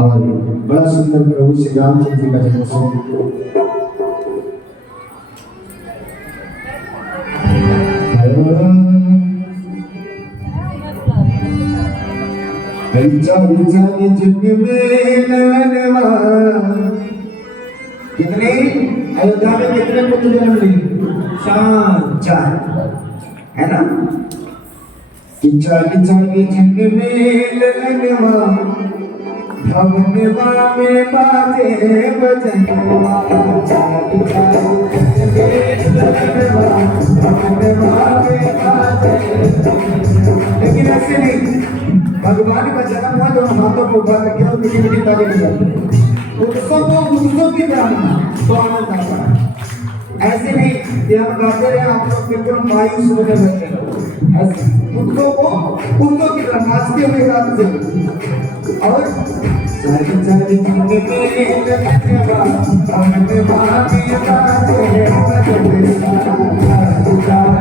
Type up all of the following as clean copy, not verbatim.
और बड़ा सुंदर प्रभु श्री रामचंद्र जी का जन्मोत्सव कितने अयोध्या में कितने पुत्र जन्म लिए? चार, है ना? चाली चाली जग में लगनवा भवनवा में बाजे बजनवा चाली चाली लगनवा भवनवा में बाजे। लेकिन ऐसे नहीं, भगवान का जन्म हुआ जो हाथों को उठा करके और मीठी मीठी ताली बजाते उत्सव की तरह तो आनंद आता है। ऐसे नहीं कि हम गाते रहे आप लोग बिल्कुल मायूस होकर बैठे रहो। ऐसे उत्सव की तरह नाचते हुए गाते और चाली चाली जिंदगी में लगनवा हमने भाभी बाजे बजने चार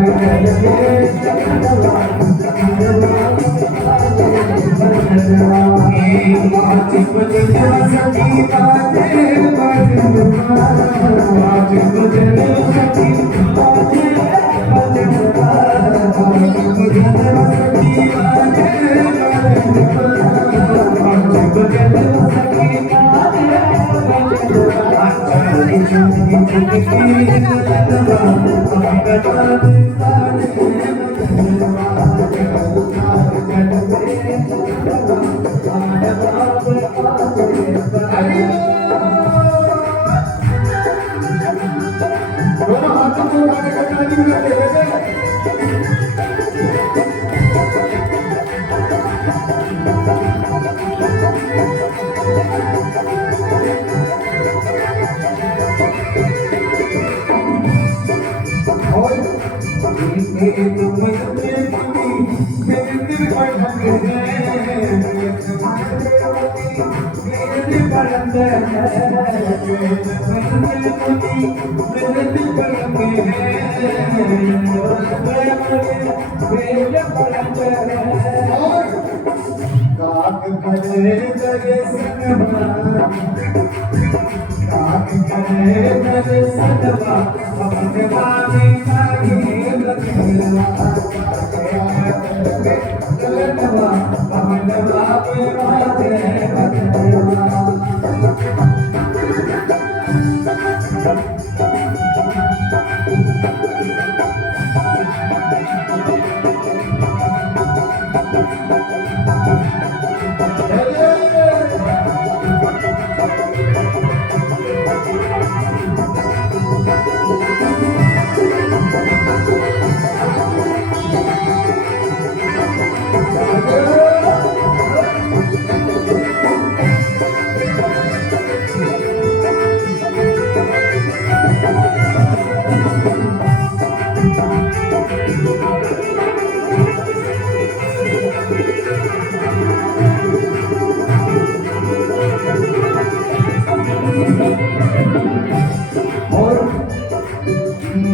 काक करे दर्शनवा, काक करे दर्शनवा, पवनवा में आगे बदलवा, ललनवा पवनवा में आगे बदलवा।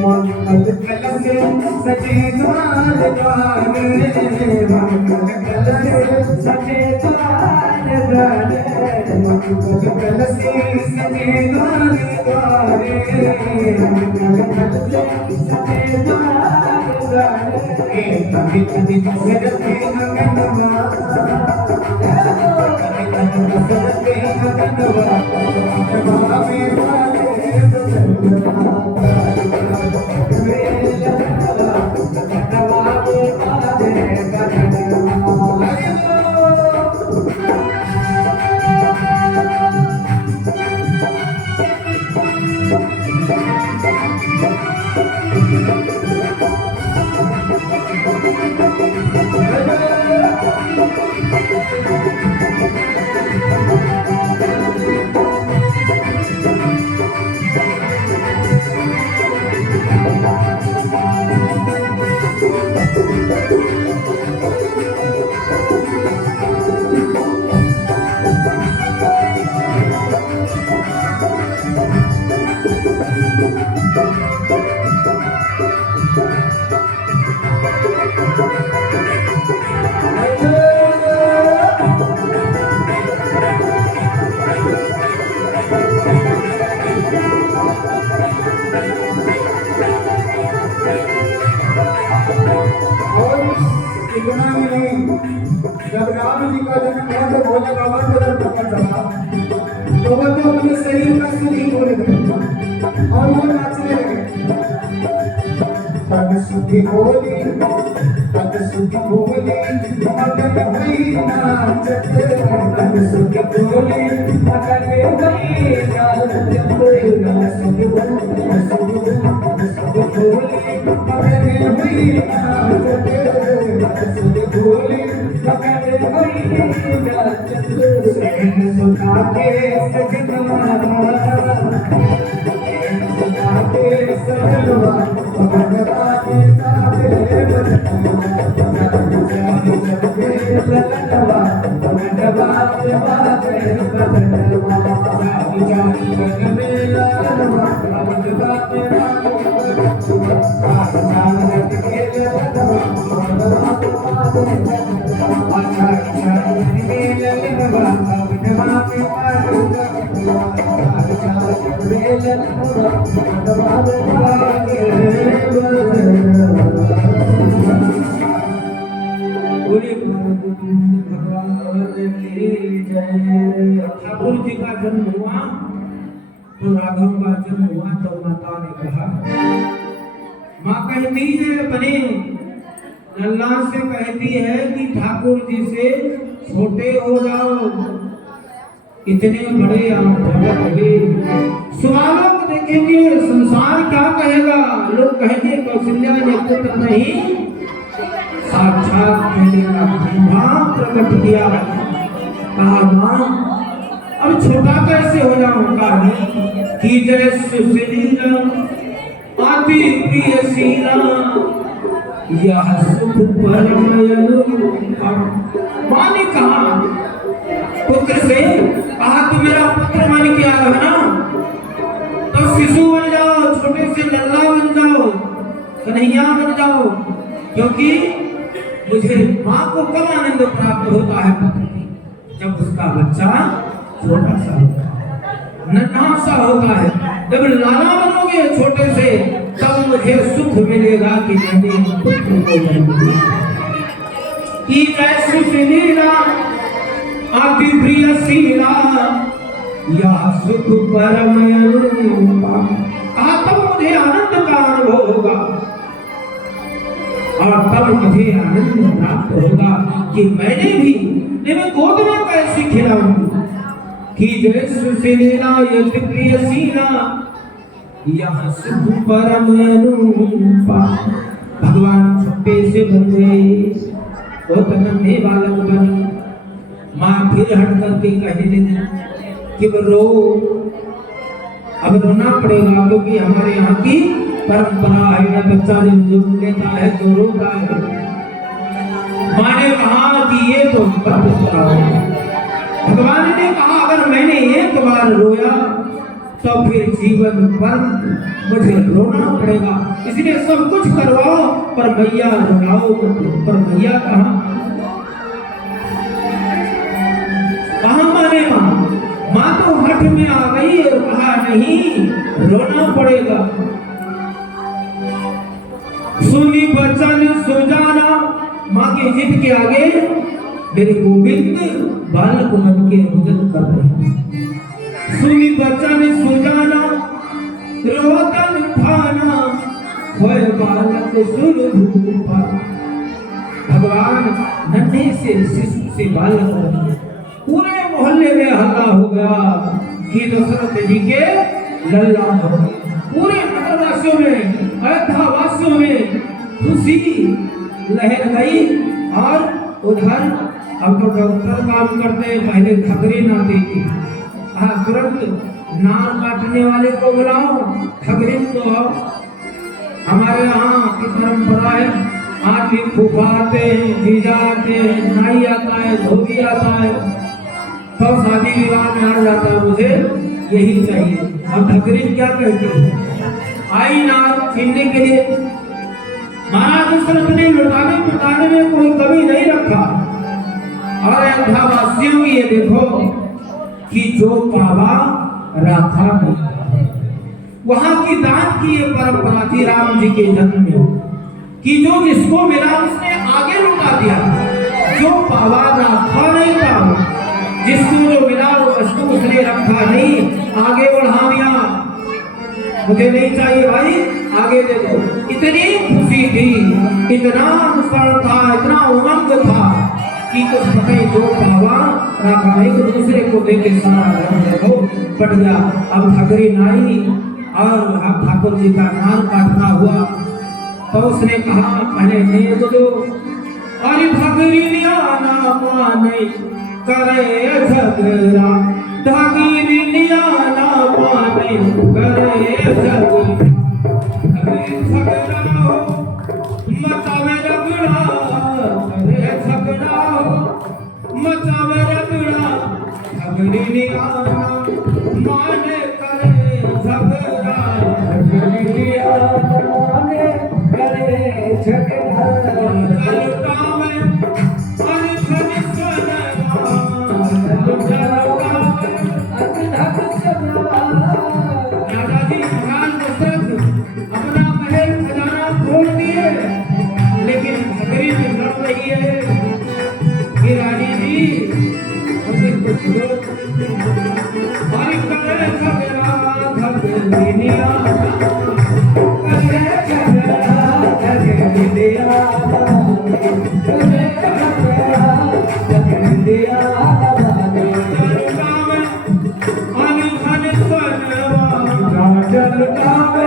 मंगल कलश सजे द्वार द्वारे, मंगल कलश सजे द्वार द्वारे, मंगल कलश सजे द्वार द्वारे, मंगल कलश सजे द्वार द्वारे। कभी कभी दशरथे गगनवा, कभी कभी दशरथे गगनवा, पवनवा में आगे बदलवा। जब राम जी का जन्म हुआ तो भोले बाबा को जब पता चला तो वो तो अपने शरीर का सुर ही बोले लगे और वो नाचने लगे। तन सुखी बोली मगन भई नाचत, तन सुखी बोली मगन भई नाचत, तन सुखी बोली मगन भई नाचत, तन सुखी बोली मगन भई नाचत। सुना के सजनवा, सुना के सजनवा, पवनवा में आगे बदलवा, पवनवा में आगे बदलवा, जानी जानी में ललनवा, पवनवा में आगे बदलवा, आजाद के ललनवा, पवनवा में आगे बदलवा, आजाद में ललनवा, पवनवा में आगे बदलवा, आजाद में ललनवा, पवनवा में आगे बदलवा। भगवान की जय। ठाकुर जी का जन्म हुआ तो राघव का जन्म हुआ तो माता ने कहा, माँ कहती है बने लल्ला से कहती है कि ठाकुर जी से छोटे हो जाओ, इतने बड़े आप भगत हुए, सवालों को देखेंगे संसार क्या कहेगा, लोग कहेंगे कौशल्या ने पुत्र नहीं साक्षात कहने का ब्रह्मा प्रकट किया। कहा मां अब छोटा कैसे हो जाऊंगा, कि जय सुशीला अति प्रिय शीला, यह सुख परम मां ने कहा पुत्र से, कहा तू मेरा पुत्र मान के आया है ना, तो शिशु बन जाओ, छोटे से लल्ला बन जाओ, कन्हैया बन जाओ, क्योंकि मुझे माँ को कब आनंद प्राप्त होता है पुत्र की। उसका बच्चा छोटा सा होता है, नन्हा सा होता है। जब लाला बनोगे छोटे से, तब मुझे सुख मिलेगा कि मैंने पुत्र को जन्म दिया। की जैसी लीला अति प्रिय शीला, यह सुख परम रूपा। तब मुझे आनंद का अनुभव होगा और तब मुझे आनंद प्राप्त होगा कि मैंने भी मैं गोद में कैसे खिलाऊंगी। कि जैसे लीला अति प्रिय शीला, यह सुख परम रूपा। भगवान छोटे से बन गए, वो तन्ने बालक बनी। माँ फिर हट करके कहने लगी कि रो, अब रोना पड़ेगा क्योंकि हमारे यहाँ की परंपरा है, बच्चा जब जन्म लेता है तो रोता है। माँ ने कहा कि ये तो परंपरा है। भगवान ने कहा अगर मैंने एक बार रोया तो फिर जीवन भर मुझे रोना पड़ेगा, इसलिए सब कुछ करवाओ पर मैया रुलाओ मत। पर मैया कहाँ माने माँ तो हठ में आ गई और कहा नहीं रोना पड़ेगा। सुनी बचन सुजाना, माँ के जिद के आगे मेरे गोविंद बालक मन के भजन कर रहे हैं। सुनी बचन सुजाना, रोदन थाना, होय बालक सुरभूपा। भगवान नन्हे से शिशु से बालक बने। पूरे मोहल्ले में हल्ला हो गया कि दशरथ जी के लल्ला हो गए। पूरे नगरवासियों में, अयोध्या वासियों में खुशी लहर गई। और उधर अब तो डॉक्टर काम करते हैं, पहले खबरें ना देती। तुरंत नार काटने वाले को बुलाओ, खबरें तो आओ। हमारे यहाँ की परंपरा है, आदमी फूफा आते हैं, जीजा आते हैं, नाई आता है, धोबी आता है, तो शादी विवाह में आ जाता है। मुझे यही चाहिए। अब ठगरीन क्या कहती है, आई नार छीनने के लिए। महाराज दशरथ ने लुटाने पिटाने में कोई कमी नहीं रखा। और अयोध्या वासियों की ये देखो कि जो पावा राधा नहीं, वहां की दान की ये परंपरा थी राम जी के जन्म में कि जो जिसको मिला उसने आगे लुटा दिया। जो पावा राधा नहीं था, जिसको जो मिला वो वस्तु उसने रखा नहीं, आगे बढ़ा दिया। मुझे नहीं चाहिए भाई, आगे दे दो। इतनी खुशी थी, इतना अनुसरण था, इतना उमंग था कि कुछ पता जो पावा रखा नहीं तो दूसरे को देके सारा धर्म देखो पट गया। अब ठगरी नाई और ठाकुर जी का नार काटना हुआ तो उसने कहा पहले ने तो दो। अरे ठगरी आना माने करे झगड़ा, ठगरी आना माने करे झगड़ा। झगड़ा हो मचावे रगड़ा, करे झगड़ा हो मचावे रगड़ा। ठगरी आना माने करे झगड़ा, ठगरी आना माने करे झगड़ा। लुटावे अरे धन दादाजी महाराज दशरथ अपना महल खजाना खोल दिए, लेकिन ठगरी में लड़ रही है कि रानी जी मुझे कुछ दो। हमारी करे झगड़ा ठगरी आना, करे झगड़ा ठगरी आना, करे झगड़ा ठगरी आना। लुटावे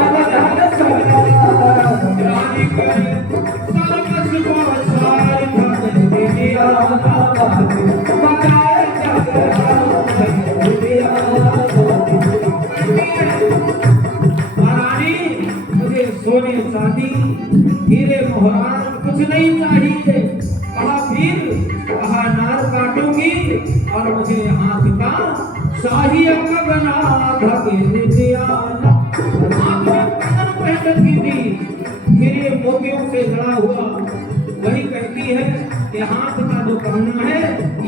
अनधन सनवा, रानी करे सर्वस को सार ठगरी आना, मचाए झगड़ा ठगरी आना। रानी मुझे सोने चांदी हीरे मोहरान कुछ नहीं चाहिए। कहा फिर कहा नार काटूंगी और मुझे हाथ का शाही अंग बना धकेल आना। हाथ में पहन की थी हीरे मोतियों से जड़ा हुआ, वही कहती है कि हाथ का जो कंगन है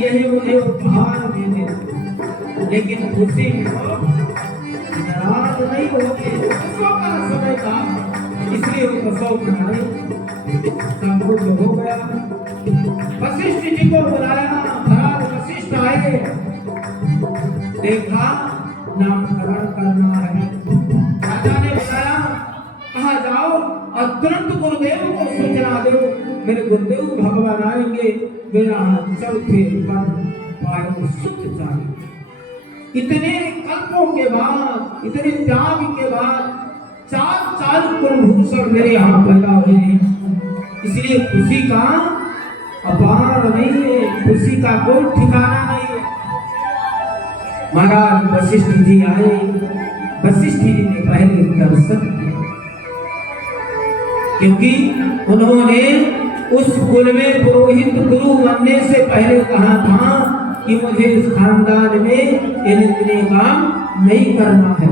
यही मुझे उपहार दे दे, लेकिन खुशी नाराज नहीं होगी। प्रसव का समय था, इसलिए वो प्रसव करा रहे। सब कुछ हो गया। वशिष्ठ जी को बुलाया, महाराज वशिष्ठ आए, देखा नामकरण करना है। राजा ने बताया, कहा जाओ और तुरंत गुरुदेव को सूचना दो, मेरे गुरुदेव भगवान आएंगे, मेरा चौथे पद पायो सुख चाहिए। इतने कल्पों के बाद, इतने त्याग के बाद 4 कुलभूषण मेरे यहाँ पैदा हुए हैं, इसलिए खुशी का अपार नहीं है, खुशी का कोई ठिकाना नहीं है। महाराज वशिष्ठ जी आए, वशिष्ठ जी ने पहले दर्शन किया, क्योंकि उन्होंने उस कुल में पुरोहित गुरु बनने से पहले कहा था कि मुझे इस खानदान में इतने काम नहीं करना है,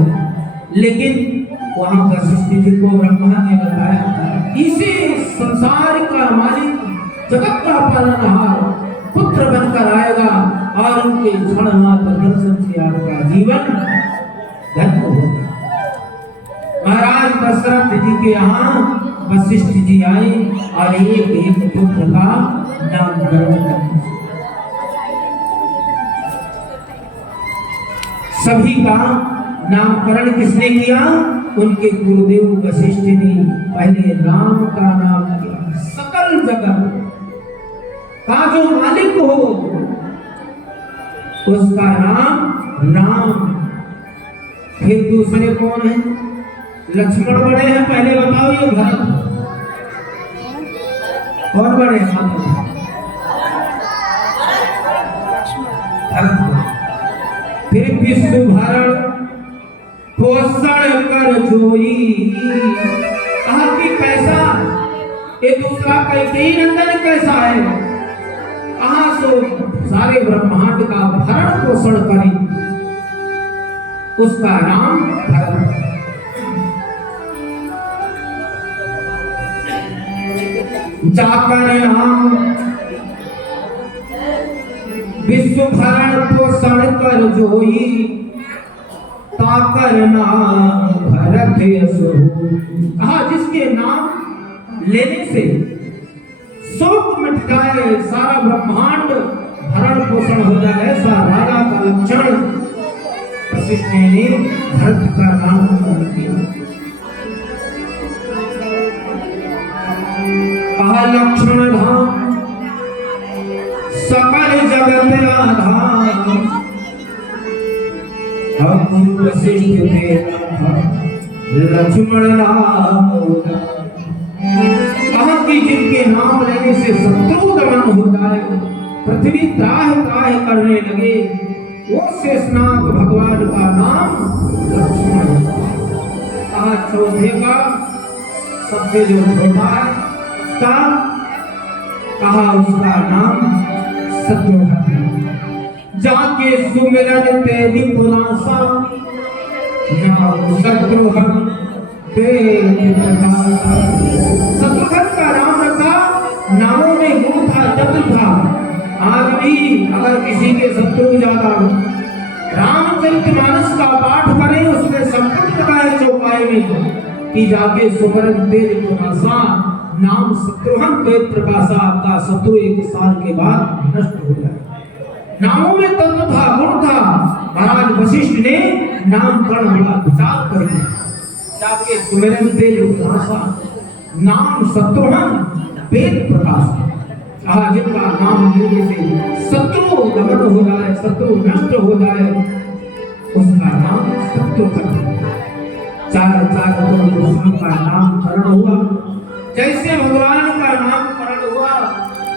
लेकिन वहां वशिष्ठ जी को ब्रह्मा ने बताया, इसी संसार का मालिक, जगत का पालनहार पुत्र बनकर आएगा और उनके क्षण मात्र दर्शन से आपका जीवन धन्य होगा। महाराज दशरथ जी के यहाँ वशिष्ठ जी आए और एक पुत्र का नामकरण किया। सभी का नामकरण किसने किया? उनके गुरुदेव वशिष्ठ ने पहले राम का नाम किया। सकल जगत का जो मालिक हो उसका नाम राम। फिर दूसरे कौन है? लक्ष्मण बड़े हैं, पहले बताओ ये भरत कौन बड़े हैं? फिर विश्व भरण पोषण कर जोई, कहा कि कैसा ये दूसरा कैकेयी नंदन कैसा है, कहां सो सारे ब्रह्मांड का भरण पोषण करे, उसका नाम भरत। जाकर नाम विश्व भरण पोषण कर जोई, ताकर नाम भरत यशो। कहा जिसके नाम लेने से शोक मिट जाए, सारा ब्रह्मांड भरण पोषण हो जाए, ऐसा राजा का लक्षण वशिष्ठ ने भरत का नाम किया। कहा लक्ष्मण धाम सकल जगत आधार, गुरु वशिष्ठ लक्ष्मण नाम। कहा कि जिनके नाम लेने से शत्रु दमन हो जाए, पृथ्वी त्राह त्राह करने लगे, वो शेषनाग भगवान का नाम लक्ष्मण। कहा चौथे का सबसे जो छोटा है, कहा उसका नाम शत्रुघ्न। जाके सुमिरन तेरी पुरासा, शत्रुघ्न शत्रुघ्न का नाम रखा, नामों में गुण था, चतुर था। आज भी अगर किसी के शत्रु ज्यादा हो, रामचरितमानस का पाठ करें, उसमें संकट का है चौपाई में कि जाके सुमिरन तेरी पुरासा, नाम शत्रुघ्न तेज प्रकाशा, आपका शत्रु 1 साल के बाद नष्ट हो जाए। नामों में तत्व था, गुण था। महाराज वशिष्ठ ने नामकरण बड़ा विचार कर दिया, जाके सुमिरन तेज प्रकाशा, नाम शत्रुघ्न वेद प्रकाश। कहा जिनका नाम लेने से शत्रु दमन हो जाए, शत्रु नष्ट हो जाए, उसका नाम शत्रुघ्न। 4 पुरुषों का नामकरण हुआ। जैसे भगवान का नामकरण हुआ,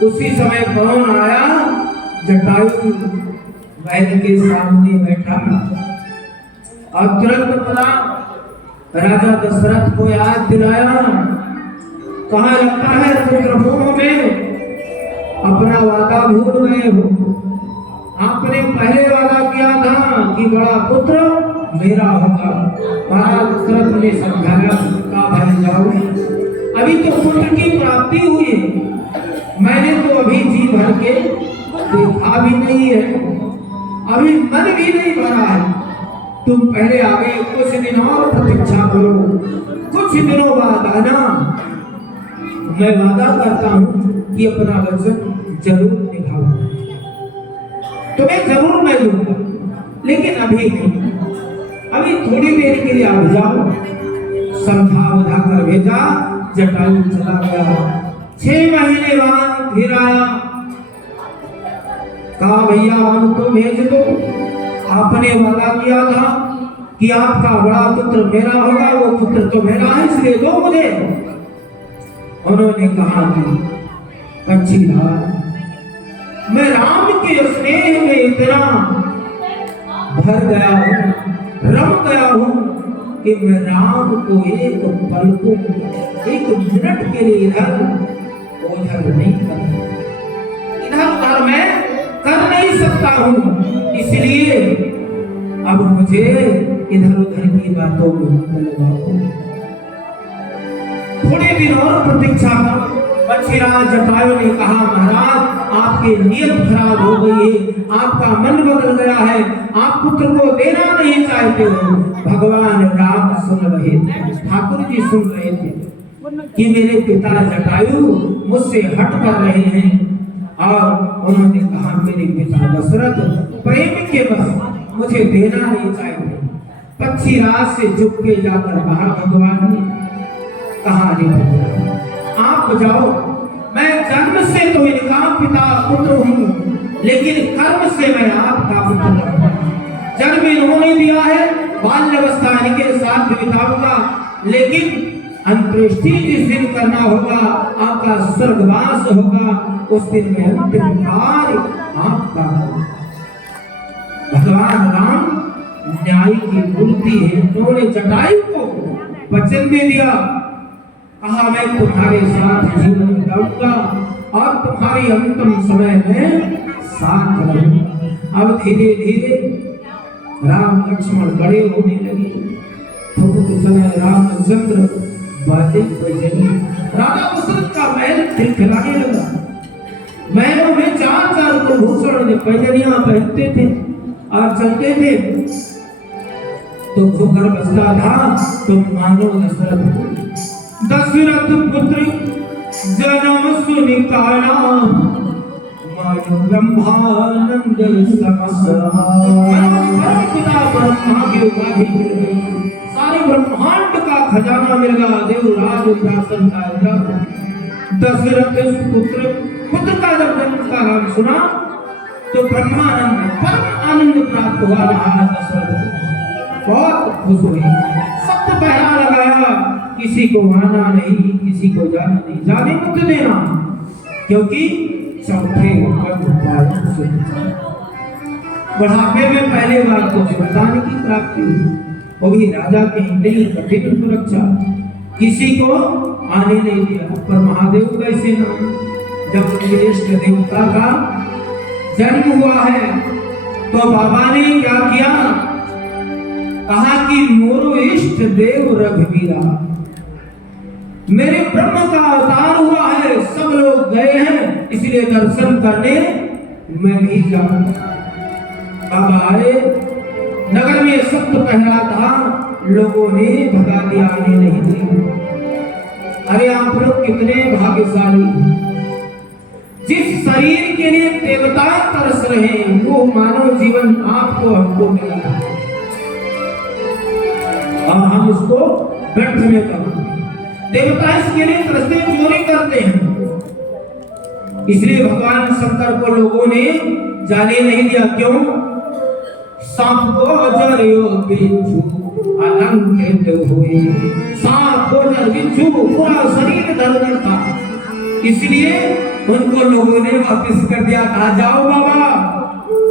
उसी समय कौन आया? जटायु वैद्य के सामने बैठा और तुरंत बोला, राजा दशरथ को याद दिलाया। कहा लगता है पुत्रमोह में अपना वादा भूल गए हो। आपने पहले वादा किया था कि बड़ा पुत्र मेरा होगा। महाराज दशरथ ने समझाया, कहा भाई जाओ, अभी तो पुत्र की प्राप्ति हुई है, मैंने तो अभी जी भर के देखा भी नहीं है, अभी मन भी नहीं भरा है। तुम पहले आगे कुछ दिन और प्रतीक्षा करो, कुछ दिनों बाद आना। मैं वादा करता हूँ कि अपना वचन जरूर निभाऊंगा, तुम्हें जरूर मैं दूंगा, लेकिन अभी नहीं। अभी थोड़ी देर के लिए आप जाओ। समझा बुझा कर भेजा, जटायु चला गया। 6 महीने बाद फिर आया, कहा भैया अब तो भेज दो, आपने वादा किया था कि आपका बड़ा पुत्र मेरा होगा, वो पुत्र तो मेरा है, इसलिए दो मुझे। उन्होंने कहा कि अच्छी बात, मैं राम के स्नेह में इतना भर गया हूँ, रम गया हूँ कि मैं राम को एक पल को, एक मिनट के लिए इधर उधर नहीं करता, इधर उधर मैं कर नहीं सकता हूँ। इसलिए अब मुझे इधर उधर की बातों में मत लगाओ, थोड़े दिन और प्रतीक्षा करो। पक्षीराज जटायु ने कहा महाराज आपकी नीयत खराब हो गई है, आपका मन बदल गया है, आप पुत्र को देना नहीं चाहते हो। भगवान राम सुन रहे थे, ठाकुर जी सुन रहे थे कि मेरे पिता जटायु मुझसे हट कर रहे हैं, और उन्होंने कहा मेरे पिता दशरथ प्रेम के बस मुझे देना नहीं चाहिए। पक्षीराज से चुपके जाकर कहा भगवान ने कहा नहीं, आप जाओ, मैं जन्म से तो इनका पिता पुत्र हूँ, लेकिन कर्म से मैं आपका पुत्र हूँ। जन्म इन्होंने दिया है, बाल्यावस्था इनके साथ बिताऊंगा, लेकिन अंत्येष्टि जिस दिन करना होगा, आपका स्वर्गवास होगा, उस दिन में अंतिम कार्य आपका। भगवान राम न्याय की मूर्ति है, उन्होंने जटायु को वचन दे दिया, कहा मैं तुम्हारे साथ जीवन बिताऊंगा और तुम्हारी अंतिम समय में साथ रहूंगा। अब धीरे धीरे राम लक्ष्मण बड़े होने लगे, थोड़े समय रामचंद्र बाजे बजे, राजा दशरथ का महल खिलखिलाने लगा। महलों में 4-4 कुलभूषण पैजनियां पहनते थे और चलते थे, तो भूगर्भ बसता था, तुम मानो दशरथ पुत्र जन्म सुनि काना, मानो ब्रह्मानंद पिता ब्रह्मा की उपाधि मिल गई, सारे ब्रह्मांड का खजाना मिल गया, देवराज शासन का। दशरथ पुत्र का जब जन्म का नाम सुना तो ब्रह्मानंद परम आनंद प्राप्त हुआ। दशरथ बहुत खुश हुए, सख्त पहरा लगाया, किसी को आना नहीं, किसी को जाना नहीं, जाने मत देना, क्योंकि चौथे बुढ़ापे में पहले बार तो सुल्तान की प्राप्ति हुई, वो भी राजा के इतनी कठिन सुरक्षा, किसी को आने नहीं दिया। पर महादेव कैसे ना, जब इष्ट देवता का जन्म हुआ है तो बाबा ने क्या किया, कहा कि मोरो इष्ट देव रघुवीरा, मेरे ब्रह्म का अवतार हुआ है, सब लोग गए हैं, इसलिए दर्शन करने मैं भी जाऊंगा। बाबा आए, नगर में सख्त पहरा था, लोगों ने भगा दिया, आने नहीं दिया। अरे आप लोग कितने भाग्यशाली हैं, जिस शरीर के लिए देवता तरस रहे हैं, वो मानव जीवन आपको हमको मिला है, और हम उसको व्यर्थ में करेंगे। देवता इसके लिए तरसते, चोरी करते हैं, इसलिए भगवान शंकर को लोगों ने जाने नहीं दिया। क्यों? सांप को जरियो बिच्छू अलंकृत हुए, सांप को जर बिच्छू पूरा शरीर दर्द था, इसलिए उनको लोगों ने वापस कर दिया। कहा जाओ बाबा,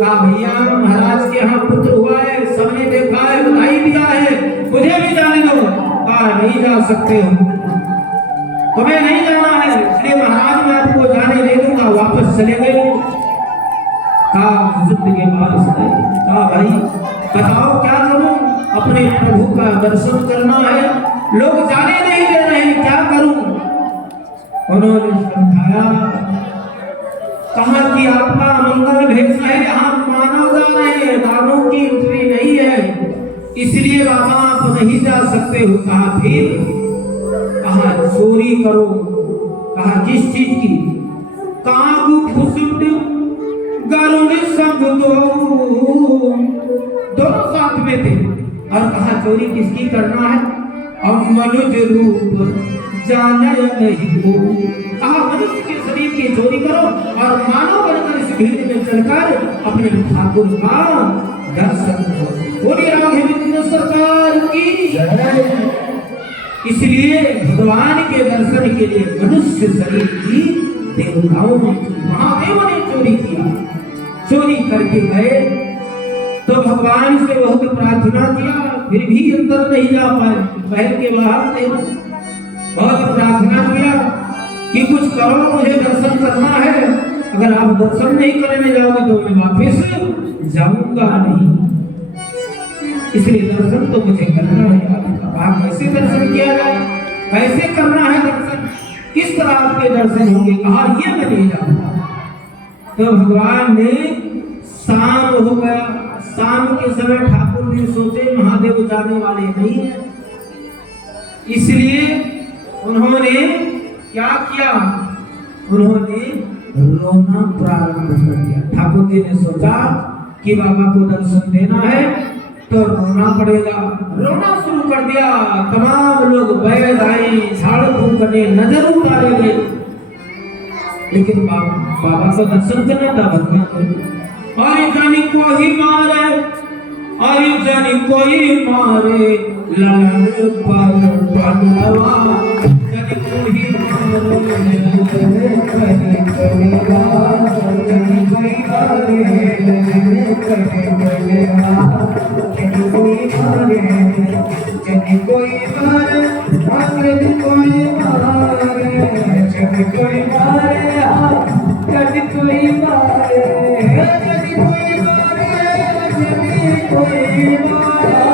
कहा भैया महाराज के यहाँ पुत्र हुआ है, सबने देखा है, बधाई दिया है, मुझे भी जाने दो। कहा नहीं जा सकते हो, तुम्हें नहीं जाना है, इसलिए महाराज मैं आपको जाने दे दूंगा। वापस चले गए। कहा युद्ध के पास गए, कहा भाई बताओ क्या करूं, अपने प्रभु का दर्शन करना है, लोग जाने नहीं दे रहे हैं, क्या करूं? उन्होंने समझाया, कहा कि आपका मंगल भेष है, यहाँ मानव जा रहे हैं, दानों की एंट्री नहीं है, इसलिए बाबा आप नहीं जा सकते हो। कहा फिर? कहा चोरी करो। कहा किस चीज की? कागु फुसुट गरुड़ संग दोनों साथ में थे। और कहा चोरी किसकी करना है? अब मनुज रूप जाने नहीं हो। कहा मनुष्य के शरीर की चोरी करो और मानव बनकर इस भीड़ में चलकर अपने ठाकुर का दर्शन करो। बोलिए राघवेंद्र सरकार की जय। इसलिए भगवान के दर्शन के लिए मनुष्य शरीर की देवताओं ने, महादेव ने चोरी किया। चोरी करके गए तो भगवान से बहुत प्रार्थना किया, फिर भी अंदर नहीं जा पाए, महल के बाहर थे। बहुत प्रार्थना किया कि कुछ करो, मुझे दर्शन करना है, अगर आप दर्शन नहीं करने जाओगे तो मैं वापस जाऊंगा नहीं, इसलिए दर्शन तो मुझे करना है आपका। आप कैसे दर्शन किया जाए, कैसे करना है दर्शन, किस तरह आपके दर्शन होंगे? कहा ये मैं नहीं जानता। तो भगवान ने शाम हो गया, शाम के समय ठाकुर ने सोचे महादेव जाने वाले नहीं है, इसलिए उन्होंने क्या किया? उन्होंने रोना प्रारंभ कर दिया। ठाकुर जी ने सोचा कि बाबा को दर्शन देना है तो रोना पड़ेगा, रोना शुरू कर दिया। तमाम लोग बैठ आए, झाड़ फूंक करने, नजर उतारे गए, लेकिन बाबा को दर्शन करना था भगवान को। अरे जानी कोई मारे, अरे जानी कोई मारे ललन पर बनवा, जानी कोई मारे जानी कोई मारे जानी कोई मारे जानी कोई मारे जानी कोई मारे जानी कोई मारे